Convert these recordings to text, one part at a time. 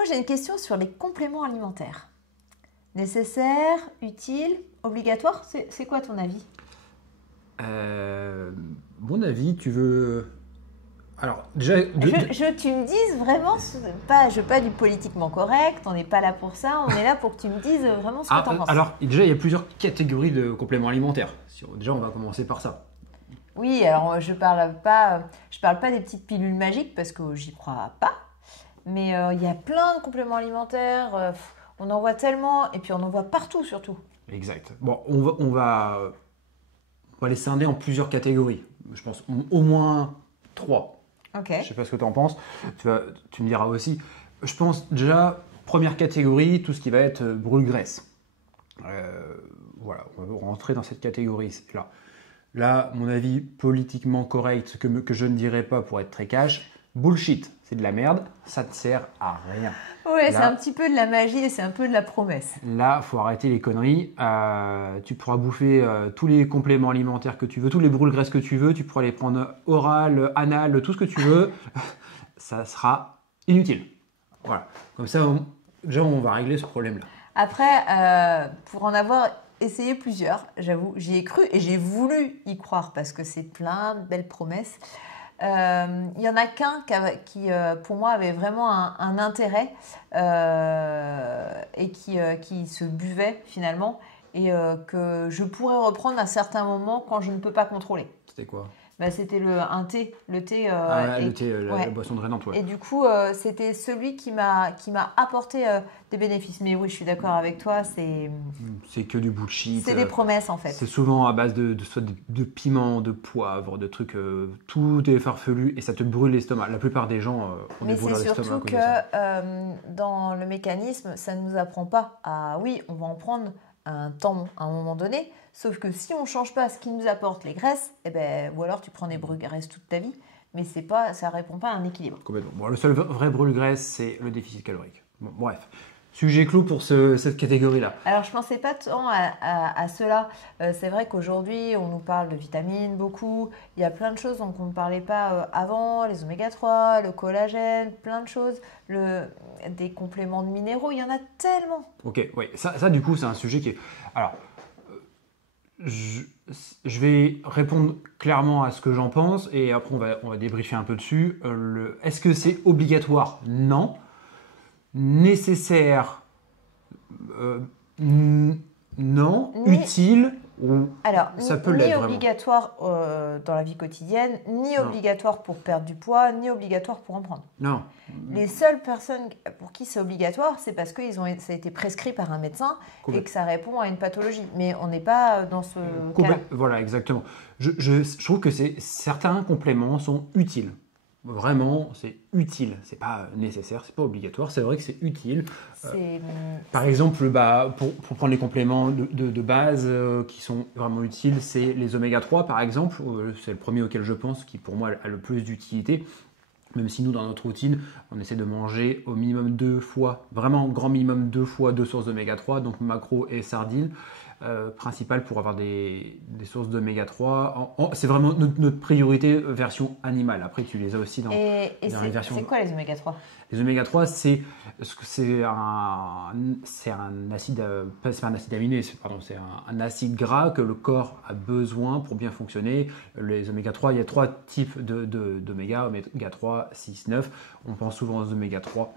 Moi, j'ai une question sur les compléments alimentaires. Nécessaire, utile, obligatoire, c'est quoi ton avis? Mon avis, tu veux... Alors, déjà, Tu me dises vraiment, je veux pas du politiquement correct, on n'est pas là pour ça, on est là pour que tu me dises vraiment ce que tu en penses. alors, déjà, il y a plusieurs catégories de compléments alimentaires. Déjà, on va commencer par ça. Oui, alors je parle pas des petites pilules magiques parce que j'y crois pas, mais il y a plein de compléments alimentaires, on en voit tellement, et puis on en voit partout surtout. Exact. Bon, on va les scinder en plusieurs catégories. Je pense au moins trois. Ok. Je ne sais pas ce que tu en penses. Tu me diras aussi. Je pense déjà, première catégorie, tout ce qui va être brûle-graisse. Voilà, on va rentrer dans cette catégorie-là. Là, mon avis politiquement correct, que je ne dirais pas pour être très cash, bullshit, c'est de la merde, ça ne sert à rien. Ouais, c'est un petit peu de la magie et c'est un peu de la promesse. Là, faut arrêter les conneries. Tu pourras bouffer tous les compléments alimentaires que tu veux, tous les brûle-graisses que tu veux, tu pourras les prendre oral, anal, tout ce que tu veux. Ça sera inutile. Voilà. Comme ça, déjà, on va régler ce problème-là. Après, pour en avoir essayé plusieurs, j'avoue, j'y ai cru et j'ai voulu y croire parce que c'est plein de belles promesses. Il y en a qu'un qui, pour moi, avait vraiment un intérêt et qui se buvait finalement et que je pourrais reprendre à certains moments quand je ne peux pas contrôler. C'était quoi? C'était un thé, le thé. Le thé, la boisson drainante, ouais. Et du coup, c'était celui qui m'a apporté des bénéfices. Mais oui, je suis d'accord avec toi, C'est que du bullshit. C'est des promesses en fait. C'est souvent à base soit de piment, de poivre, de trucs. Tout est farfelu et ça te brûle l'estomac. La plupart des gens ont des brûlures Mais c'est d'estomac à surtout cause de ça. que dans le mécanisme, ça ne nous apprend pas à, oui, on va en prendre un temps à un moment donné, sauf que si on ne change pas ce qui nous apporte les graisses, ou alors tu prends des brûle-graisses toute ta vie, mais ça ne répond pas à un équilibre. Complètement. Bon, le seul vrai brûle-graisse, c'est le déficit calorique. Bon, bref. Sujet clou pour cette catégorie-là. Alors, je ne pensais pas tant à cela. C'est vrai qu'aujourd'hui, on nous parle de vitamines beaucoup. Il y a plein de choses dont on ne parlait pas avant, les oméga 3, le collagène, plein de choses, des compléments de minéraux, il y en a tellement. Ok, oui. Ça, du coup, c'est un sujet qui est... Alors, je vais répondre clairement à ce que j'en pense et après, on va débriefer un peu dessus. Est-ce que c'est obligatoire? Non. Nécessaire? Non. Utile? Alors, ça peut ni l'être obligatoire dans la vie quotidienne, ni obligatoire pour perdre du poids, ni obligatoire pour en prendre. Non. Les seules personnes pour qui c'est obligatoire, c'est parce que ça a été prescrit par un médecin et que ça répond à une pathologie. Mais on n'est pas dans ce cas-là. Voilà, exactement. Je trouve que certains compléments sont utiles. Vraiment, c'est utile. C'est pas nécessaire, c'est pas obligatoire. C'est vrai que c'est utile. Par exemple, pour prendre les compléments de base qui sont vraiment utiles, c'est les oméga 3 par exemple. C'est le premier auquel je pense qui pour moi a le plus d'utilité. Même si nous, dans notre routine, on essaie de manger au minimum 2 fois, vraiment grand minimum 2 fois 2 sources d'oméga 3, donc maquereau et sardines, principales pour avoir des sources d'oméga 3. C'est vraiment notre priorité version animale. Après, tu les as aussi dans les versions... C'est quoi les oméga 3? Les oméga 3, c'est un acide, c'est pas un acide aminé, c'est un acide gras que le corps a besoin pour bien fonctionner. Les oméga 3, il y a 3 types d'oméga, oméga 3, 6, 9. On pense souvent aux oméga 3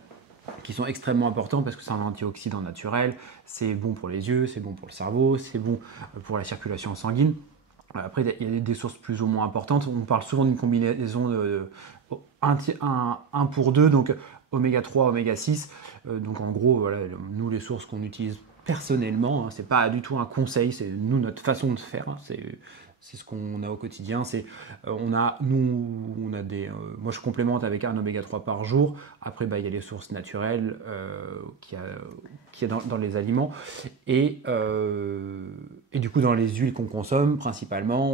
qui sont extrêmement importants parce que c'est un antioxydant naturel, c'est bon pour les yeux, c'est bon pour le cerveau, c'est bon pour la circulation sanguine. Après, il y a des sources plus ou moins importantes. On parle souvent d'une combinaison de 1 pour 2, donc oméga 3, oméga 6. Donc en gros, voilà, nous les sources qu'on utilise personnellement, c'est pas du tout un conseil, c'est nous notre façon de faire. C'est ce qu'on a au quotidien. Moi, je complémente avec un oméga 3 par jour. Après, il y a les sources naturelles qu'il y a dans les aliments. Et du coup, dans les huiles qu'on consomme, principalement,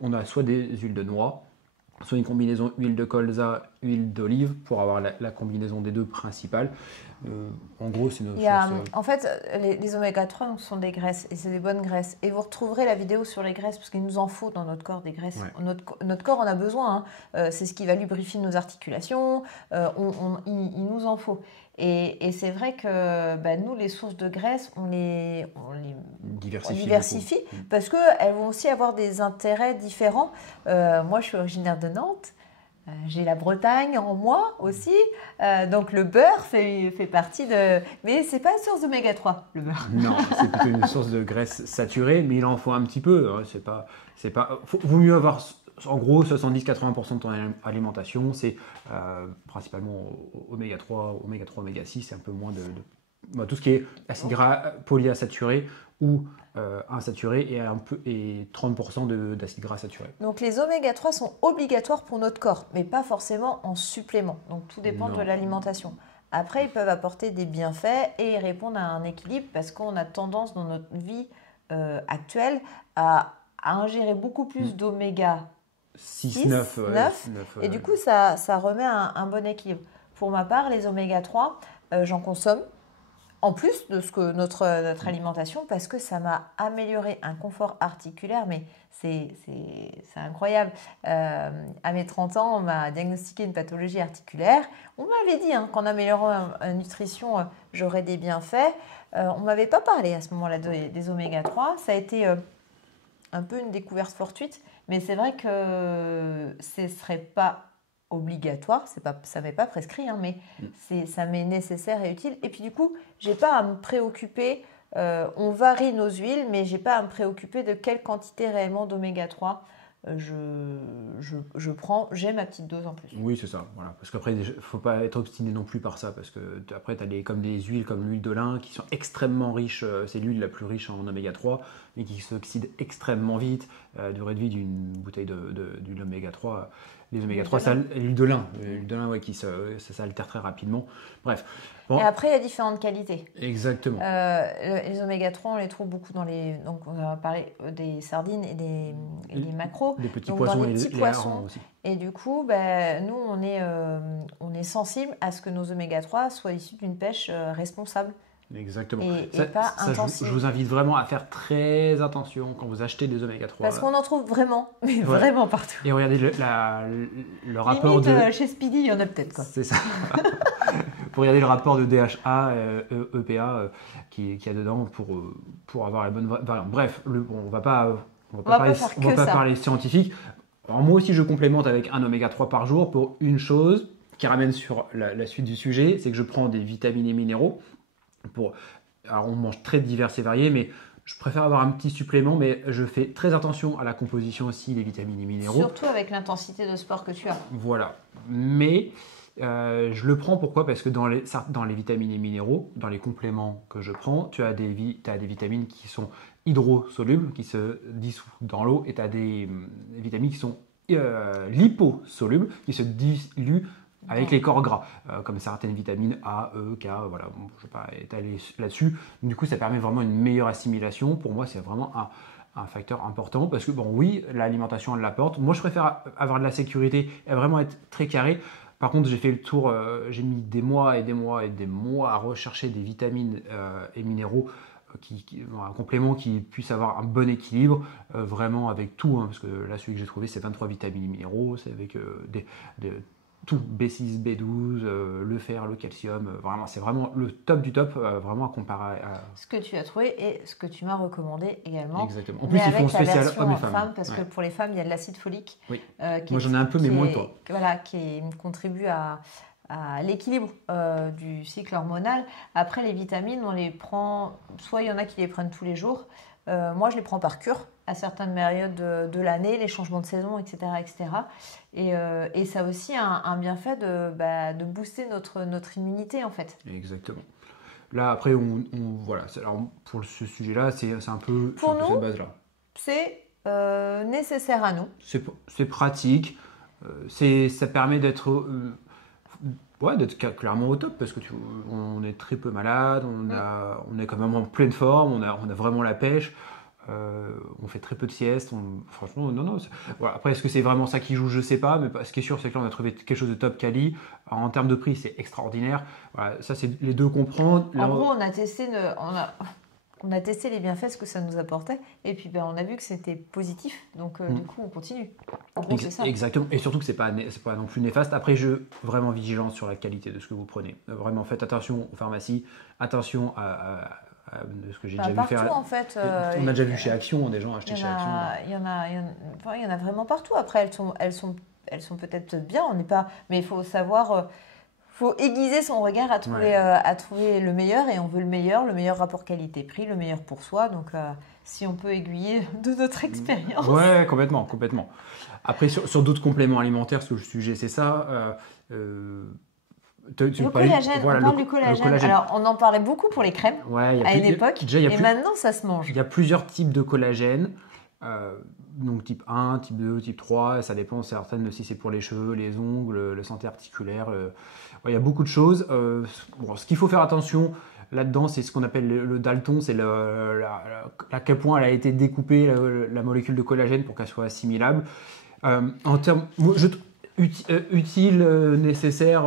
on a soit des huiles de noix, soit une combinaison huile de colza huile d'olive pour avoir la combinaison des deux principales. En gros, c'est notre En fait, les oméga 3 sont des graisses et c'est des bonnes graisses. Et vous retrouverez la vidéo sur les graisses parce qu'il nous en faut dans notre corps des graisses. Ouais. Notre corps en a besoin. C'est ce qui va lubrifier nos articulations. Il nous en faut. Et c'est vrai que nous, les sources de graisse, on les diversifie parce qu'elles vont aussi avoir des intérêts différents. Moi, je suis originaire de Nantes. J'ai la Bretagne en moi aussi, donc le beurre fait partie de... Mais c'est pas une source d'oméga 3, le beurre. Non, c'est plutôt une source de graisse saturée, mais il en faut un petit peu. Hein. Vaut mieux avoir en gros 70-80% de ton alimentation, c'est principalement oméga 3, oméga 6, c'est un peu moins de tout ce qui est acide gras polyinsaturé ou insaturé et 30% d'acide gras saturé. Donc les oméga 3 sont obligatoires pour notre corps, mais pas forcément en supplément. Donc tout dépend de l'alimentation. Après, ils peuvent apporter des bienfaits et répondre à un équilibre parce qu'on a tendance dans notre vie actuelle à ingérer beaucoup plus d'oméga 6, 9. Et du coup, ça remet un bon équilibre. Pour ma part, les oméga 3, j'en consomme. En plus de ce que notre alimentation, parce que ça m'a amélioré un confort articulaire, mais c'est incroyable. À mes 30 ans, on m'a diagnostiqué une pathologie articulaire. On m'avait dit qu'en améliorant la nutrition, j'aurais des bienfaits. On ne m'avait pas parlé à ce moment-là des oméga 3. Ça a été un peu une découverte fortuite, mais c'est vrai que ce ne serait pas obligatoire, ça m'est pas prescrit, mais ça m'est nécessaire et utile. Et puis du coup, j'ai pas à me préoccuper, on varie nos huiles, mais j'ai pas à me préoccuper de quelle quantité réellement d'oméga 3 je prends, j'ai ma petite dose en plus. Oui, c'est ça, voilà. Parce qu'après, il ne faut pas être obstiné non plus par ça, parce que après, tu as des huiles comme l'huile de lin qui sont extrêmement riches, c'est l'huile la plus riche en oméga 3, mais qui s'oxyde extrêmement vite. Durée de vie d'une bouteille d'huile oméga 3, les oméga 3, l'huile de lin, ça s'altère très rapidement. Bref. Bon. Et après, il y a différentes qualités. Exactement. Les oméga 3, on les trouve beaucoup dans les... Donc, on va parler des sardines et des maquereaux. Des petits poissons et les harengs aussi. Et du coup, nous, on est sensible à ce que nos oméga 3 soient issus d'une pêche responsable. Exactement. Et pas intensive. Je vous invite vraiment à faire très attention quand vous achetez des oméga 3. Parce qu'on en trouve vraiment, mais vraiment partout. Et regardez le rapport limite, chez Speedy, il y en a peut-être. C'est ça. Pour regarder le rapport de DHA, EPA qu'il y a dedans pour avoir la bonne variante. Bref, on va pas parler scientifique. Alors moi aussi, je complémente avec un oméga 3 par jour pour une chose qui ramène sur la suite du sujet, c'est que je prends des vitamines et minéraux. Alors on mange très divers et variés, mais je préfère avoir un petit supplément, mais je fais très attention à la composition aussi des vitamines et minéraux. Surtout avec l'intensité de sport que tu as. Voilà. Mais je le prends pourquoi ? Parce que dans les vitamines et minéraux, dans les compléments que je prends, tu as des vitamines qui sont hydrosolubles, qui se dissouent dans l'eau, et tu as des vitamines qui sont liposolubles, qui se diluent avec les corps gras, comme certaines vitamines A, E, K, voilà, bon, je ne vais pas étaler là-dessus. Du coup, ça permet vraiment une meilleure assimilation. Pour moi, c'est vraiment un facteur important parce que, bon, oui, l'alimentation, elle l'apporte. Moi, je préfère avoir de la sécurité et vraiment être très carré. Par contre, j'ai fait le tour, j'ai mis des mois et des mois et des mois à rechercher des vitamines et minéraux un complément qui puisse avoir un bon équilibre, vraiment avec tout, parce que là, celui que j'ai trouvé, c'est 23 vitamines et minéraux, c'est avec tout, B6, B12, le fer, le calcium, vraiment, c'est vraiment le top du top, vraiment à comparer à... Ce que tu as trouvé et ce que tu m'as recommandé également. Exactement. En plus, ils font spécial hommes et femmes. Parce que pour les femmes, il y a de l'acide folique. Oui. Moi, j'en ai un peu, mais moins que toi. Voilà, qui contribue à l'équilibre du cycle hormonal. Après, les vitamines, on les prend... Soit il y en a qui les prennent tous les jours. Moi, je les prends par cure à certaines périodes de l'année, les changements de saison, etc. etc. Et ça a aussi un bienfait de booster notre immunité, en fait. Exactement. Là, après, voilà. Alors, pour ce sujet-là, c'est un peu pour nous, cette base-là. C'est nécessaire à nous. C'est pratique. Ça permet d'être clairement au top parce que on est très peu malade, on est quand même en pleine forme, on a vraiment la pêche. On fait très peu de siestes. Franchement, non. Voilà. Après, est-ce que c'est vraiment ça qui joue? Je sais pas. Mais ce qui est sûr, c'est que là, on a trouvé quelque chose de top quali. Alors, en termes de prix, c'est extraordinaire. Voilà, ça, c'est les deux qu'on prend. En gros, on a testé les bienfaits, ce que ça nous apportait. Et puis, on a vu que c'était positif. Donc, du coup, on continue. En gros, c'est ça. Exactement. Et surtout que c'est pas non plus néfaste. Après, vraiment vigilant sur la qualité de ce que vous prenez. Vraiment, faites attention aux pharmacies. Attention à de ce que j'ai déjà vu faire. En fait, on a déjà vu chez Action, des gens acheter chez Action. Il y en a vraiment partout. Après, elles sont peut-être bien. On n'est pas, mais il faut savoir, faut aiguiser son regard à trouver le meilleur. Et on veut le meilleur rapport qualité-prix, le meilleur pour soi. Donc, si on peut aiguiller de notre expérience. Ouais, complètement. Après, sur d'autres compléments alimentaires, ce que le sujet c'est ça. Le collagène, on parle du collagène. Alors, on en parlait beaucoup pour les crèmes à une époque, maintenant, ça se mange. Il y a plusieurs types de collagène, donc type 1, type 2, type 3, ça dépend certaines si c'est pour les cheveux, les ongles, la santé articulaire. Il y a beaucoup de choses. Ce qu'il faut faire attention là-dedans, c'est ce qu'on appelle le Dalton, c'est à quel point elle a été découpée, la molécule de collagène, pour qu'elle soit assimilable. En termes... Utile, nécessaire,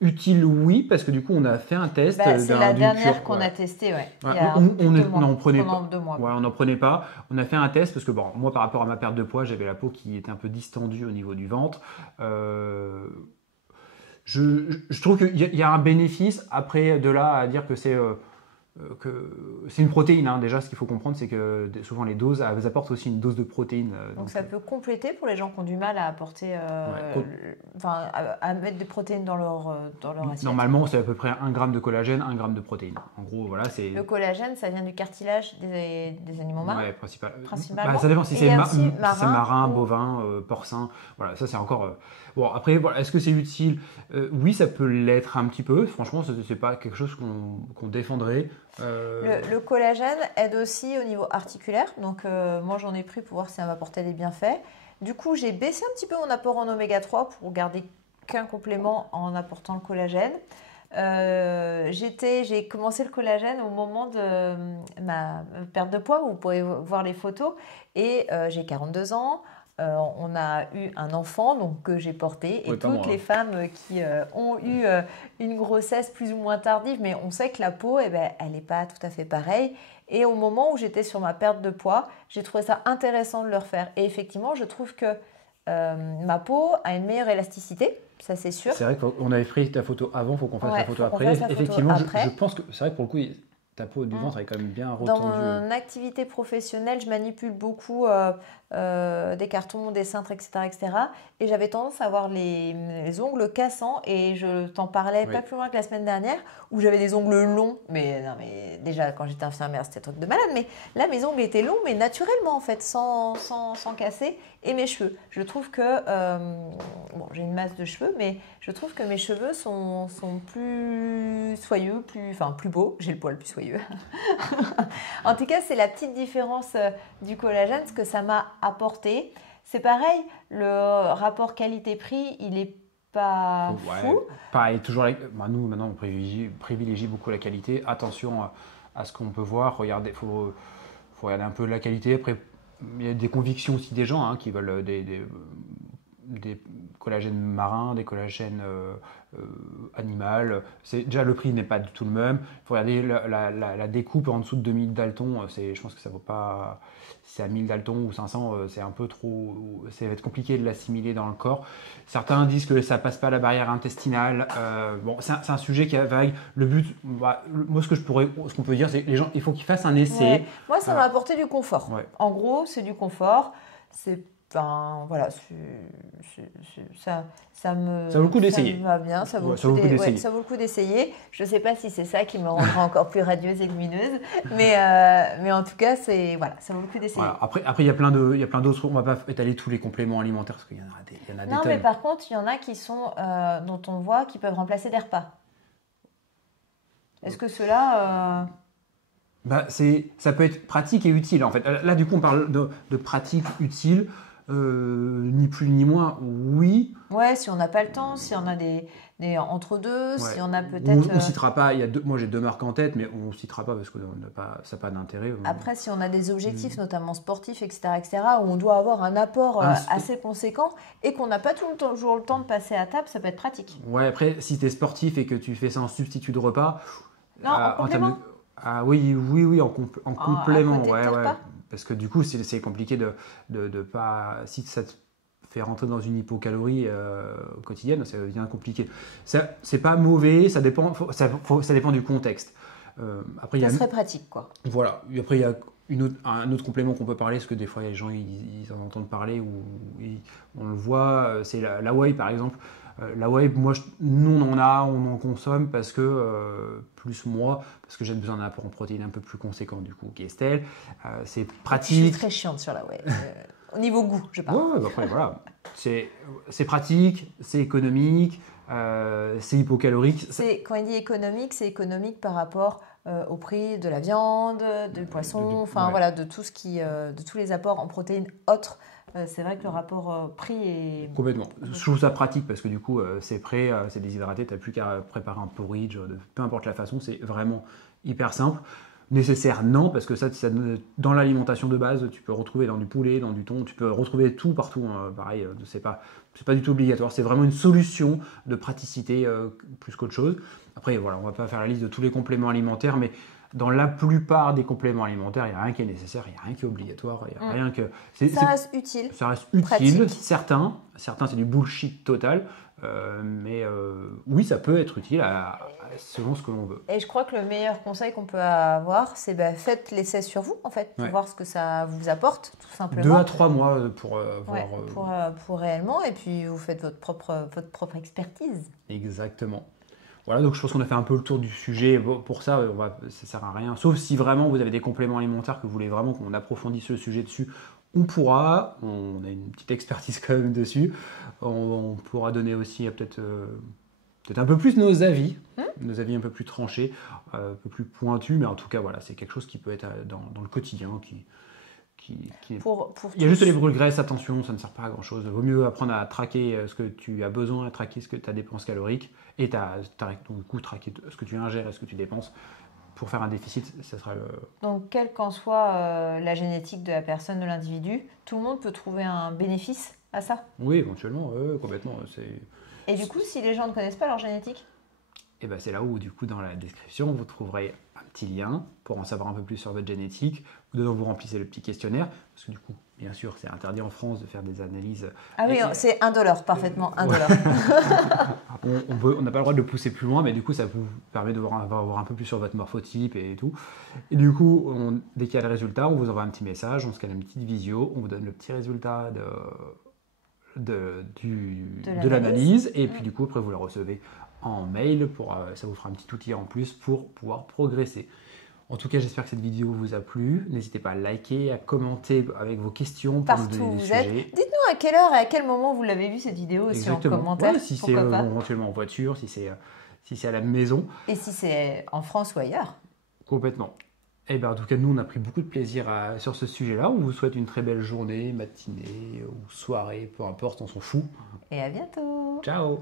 utile, oui, parce que du coup, on a fait un test. C'est la dernière qu'on a testée, on n'en prenait pas. 2 mois. On n'en prenait pas. On a fait un test parce que, moi, par rapport à ma perte de poids, j'avais la peau qui était un peu distendue au niveau du ventre. Je trouve qu'il y a un bénéfice. Après, de là à dire que c'est une protéine, hein. Déjà, ce qu'il faut comprendre, c'est que souvent les doses, elles apportent aussi une dose de protéines. Donc ça peut compléter pour les gens qui ont du mal à apporter, à mettre des protéines dans leur assiette. Normalement, c'est à peu près 1 gramme de collagène, 1 gramme de protéines. En gros, voilà, c'est... Le collagène, ça vient du cartilage des animaux marins. Ouais, principalement. Ça dépend si c'est marin, bovin, porcin. Voilà, ça c'est encore... Bon, après, voilà, est-ce que c'est utile? Oui, ça peut l'être un petit peu. Franchement, c'est pas quelque chose qu'on défendrait. Le collagène aide aussi au niveau articulaire. Donc, moi, j'en ai pris pour voir si ça m'apportait des bienfaits. Du coup, j'ai baissé un petit peu mon apport en oméga 3 pour garder qu'un complément en apportant le collagène. J'ai commencé le collagène au moment de ma perte de poids. Vous pourrez voir les photos. Et j'ai 42 ans. On a eu un enfant que j'ai porté, et toutes les femmes qui ont eu une grossesse plus ou moins tardive, mais on sait que la peau, elle n'est pas tout à fait pareille. Et au moment où j'étais sur ma perte de poids, j'ai trouvé ça intéressant de le refaire. Et effectivement, je trouve que ma peau a une meilleure élasticité, ça c'est sûr. C'est vrai qu'on avait pris ta photo avant, il faut qu'on fasse la photo après. Effectivement, je pense que c'est vrai que pour le coup, ta peau du ventre est quand même bien retendue. Dans mon activité professionnelle, je manipule beaucoup des cartons, des cintres, etc. Et j'avais tendance à avoir les ongles cassants. Et je t'en parlais pas plus loin que la semaine dernière, où j'avais des ongles longs. Mais déjà, quand j'étais infirmière, c'était un truc de malade. Mais là, mes ongles étaient longs, mais naturellement, en fait, sans casser. Et mes cheveux. Je trouve que... j'ai une masse de cheveux, mais je trouve que mes cheveux sont plus soyeux, plus beaux. J'ai le poil plus soyeux. En tout cas, c'est la petite différence du collagène, ce que ça m'a apporté. C'est pareil, le rapport qualité-prix, il n'est pas fou. Pareil, toujours nous, maintenant, on privilégie beaucoup la qualité. Attention à ce qu'on peut voir. Regardez, faut regarder un peu la qualité. Après, il y a des convictions aussi des gens qui veulent des collagènes marins, des collagènes animal. Déjà, le prix n'est pas du tout le même. Il faut regarder la découpe en dessous de 2000 Dalton. Je pense que ça vaut pas... C'est à 1000 Dalton ou 500, c'est un peu trop... Ça va être compliqué de l'assimiler dans le corps. Certains disent que ça passe pas la barrière intestinale. C'est un sujet qui est vague. Le but, moi, ce qu'on peut dire, c'est que les gens, il faut qu'ils fassent un essai. Ouais. Moi, ça m'a apporté du confort. Ouais. En gros, c'est du confort. Ça vaut le coup d'essayer. Ça va bien, ça vaut le coup d'essayer. Je ne sais pas si c'est ça qui me rendra encore plus radieuse et lumineuse, mais en tout cas, ça vaut le coup d'essayer. Voilà. Après, il y a plein d'autres. On ne va pas étaler tous les compléments alimentaires parce qu'il y en a des tonnes. Non, mais par contre, il y en a qui sont, dont on voit, qui peuvent remplacer des repas. Est-ce que ceux-là... Ça peut être pratique et utile en fait. Là, du coup, on parle de pratique, utile. Ni plus ni moins, oui. Ouais, si on n'a pas le temps, si on a des entre-deux, Ouais. si on a peut-être... On citera pas, moi j'ai deux marques en tête, mais on citera pas parce que ça n'a pas d'intérêt. Après, si on a des objectifs, notamment sportifs, etc., où on doit avoir un apport assez conséquent et qu'on n'a pas toujours le temps de passer à table, ça peut être pratique. Ouais, après, si tu es sportif et que tu fais ça en substitut de repas... Non, en complément. Oui, en complément, à côté de tes repas. Parce que du coup, c'est compliqué de pas... Si ça te fait rentrer dans une hypocalorie quotidienne, ça devient compliqué. C'est pas mauvais, ça dépend du contexte. Après, Ça serait pratique, quoi. Voilà. Et après, il y a un autre complément qu'on peut parler, parce que des fois, il y a des gens, ils en entendent parler, ou on le voit, c'est la whey, par exemple. La whey, nous, on en consomme parce que, plus moi, parce que j'ai besoin d'un apport en protéines un peu plus conséquent, du coup, qu'Estelle. C'est pratique. Je suis très chiante sur la whey. Au niveau goût, je parle. Ouais, bah après, voilà. C'est pratique, c'est économique, c'est hypocalorique. Quand il dit économique, c'est économique par rapport au prix de la viande, du poisson, enfin voilà, de tout de tous les apports en protéines autres. C'est vrai que le rapport prix est... Complètement. Je trouve ça pratique parce que du coup, c'est prêt, c'est déshydraté, tu n'as plus qu'à préparer un porridge, peu importe la façon, c'est vraiment hyper simple. Nécessaire, non, parce que ça, dans l'alimentation de base, tu peux retrouver dans du poulet, dans du thon, tu peux retrouver tout partout. Pareil, c'est pas du tout obligatoire. C'est vraiment une solution de praticité plus qu'autre chose. Après, voilà, on va pas faire la liste de tous les compléments alimentaires, mais dans la plupart des compléments alimentaires, il n'y a rien qui est nécessaire, il n'y a rien qui est obligatoire, il n'y a rien que... Ça reste utile. Ça reste utile. Pratique. Certains c'est du bullshit total, mais oui, ça peut être utile selon ce que l'on veut. Et je crois que le meilleur conseil qu'on peut avoir, c'est faites l'essai sur vous, en fait, pour voir ce que ça vous apporte, tout simplement. 2 à 3 mois pour voir... pour réellement, et puis vous faites votre propre expertise. Exactement. Voilà, donc je pense qu'on a fait un peu le tour du sujet. Bon, pour ça, ça sert à rien. Sauf si vraiment vous avez des compléments alimentaires que vous voulez vraiment qu'on approfondisse le sujet dessus, on pourra. On a une petite expertise quand même dessus. On pourra donner aussi peut-être un peu plus nos avis un peu plus tranchés, un peu plus pointus. Mais en tout cas, voilà, c'est quelque chose qui peut être dans le quotidien, il y a juste les brûles graisses, attention, ça ne sert pas à grand chose. Il vaut mieux apprendre à traquer ce que tu as besoin, à traquer ce que ta dépense calorique et du coup traquer ce que tu ingères et ce que tu dépenses pour faire un déficit. Ça sera Donc, quelle qu'en soit la génétique de la personne, de l'individu, tout le monde peut trouver un bénéfice à ça. Oui, éventuellement, complètement. Et du coup, si les gens ne connaissent pas leur génétique, et ben c'est là où, du coup, dans la description, vous trouverez un petit lien pour en savoir un peu plus sur votre génétique. Dedans, vous remplissez le petit questionnaire, parce que du coup, bien sûr, c'est interdit en France de faire des analyses. Ah oui, c'est $1, parfaitement, $1. On n'a pas le droit de le pousser plus loin, mais du coup, ça vous permet de voir un peu plus sur votre morphotype et tout. Et du coup, dès qu'il y a le résultat, on vous envoie un petit message, on scanne une petite visio, on vous donne le petit résultat de l'analyse, et puis du coup, après, vous le recevez en mail, ça vous fera un petit outil en plus pour pouvoir progresser. En tout cas, j'espère que cette vidéo vous a plu. N'hésitez pas à liker, à commenter avec vos questions pour nous donner des sujets. Dites-nous à quelle heure et à quel moment vous l'avez vu cette vidéo aussi en commentaire. Ouais, si c'est éventuellement en voiture, si c'est à la maison. Et si c'est en France ou ailleurs. Complètement. Et bien, en tout cas, nous, on a pris beaucoup de plaisir sur ce sujet-là. On vous souhaite une très belle journée, matinée ou soirée, peu importe, on s'en fout. Et à bientôt. Ciao.